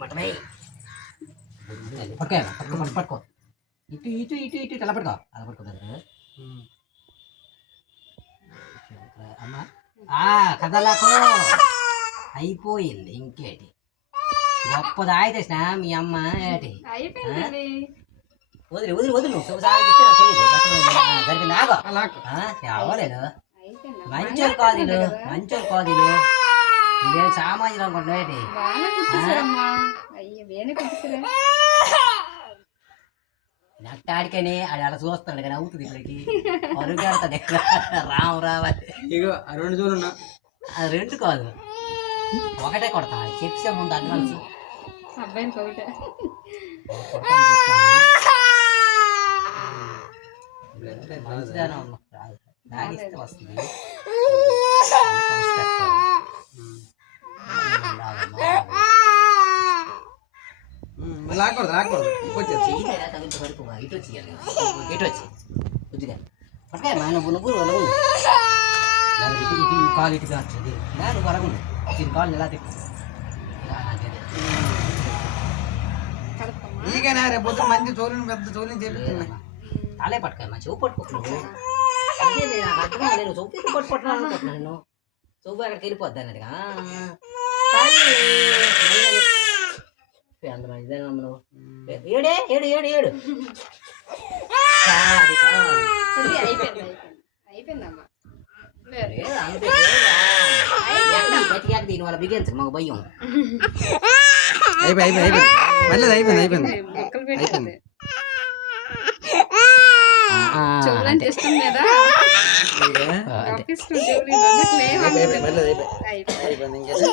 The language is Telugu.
మటమే పట్టుకో ఇటు ఇటు ఇటు ఇటు అలా పట్టుకో అలా పట్టుకోలేదు అమ్మా కదలకు అయిపోయింది ఇంకేటి గొప్పది ఆయతేసిన మీ అమ్మ ఏటి వదిలి వదిలి వదిలి సాగిస్తే నాకు తెలియదు జరిగింది ఆగో అవ్వలేదు మంచోరు కాదు మంచోరు కాదు ఇదే సామాన్యులు అనుకుంటా ఏంటి నట్టాడికని అది అలా చూస్తాడు కానీ అవుతుంది ఇక్కడికి అరుగాడుతుంది ఎక్కడ రాము రావాలి ఇగో రెండు చూడు అది రెండు కాదు ఒకటే కొడతాను చెప్పే ముందు అడ్వాన్స్ మంచిదానే ఉన్నా దాగిస్తే వస్తుంది రాకూడదు రాకూడదు తగిలితే పడుకో ఇటు వచ్చి ఇటు వచ్చి బుద్ధిగా పట్టుకాయ మా నువ్వు నువ్వు ఇటు కాలు ఇటుగా వచ్చింది నువ్వు వరగు దీని కాలు ఎలా తిప్పు ఈగనా రేపు పొద్దున మంచి చోరుని పెద్ద చోరుని చేపిస్తున్నా తాలే పట్టుకాయ మా చెవు పట్టుకో నువ్వు అదే నాకు అర్థం నేను చౌపు పట్టుకుంటున్నాను అనుకుంటున్నాను నేను చౌపు అక్కడికి వెళ్ళిపోద్ది అన్నట్టుగా అంత మంచిదేనా నువ్వు ఏడే ఏడు ఏడు ఏడు దీని వల్ల బిగించు మాకు భయం అయిపోయింది అయిపోయింది అయిపోయింది అయిపోయింది అయిపోయింది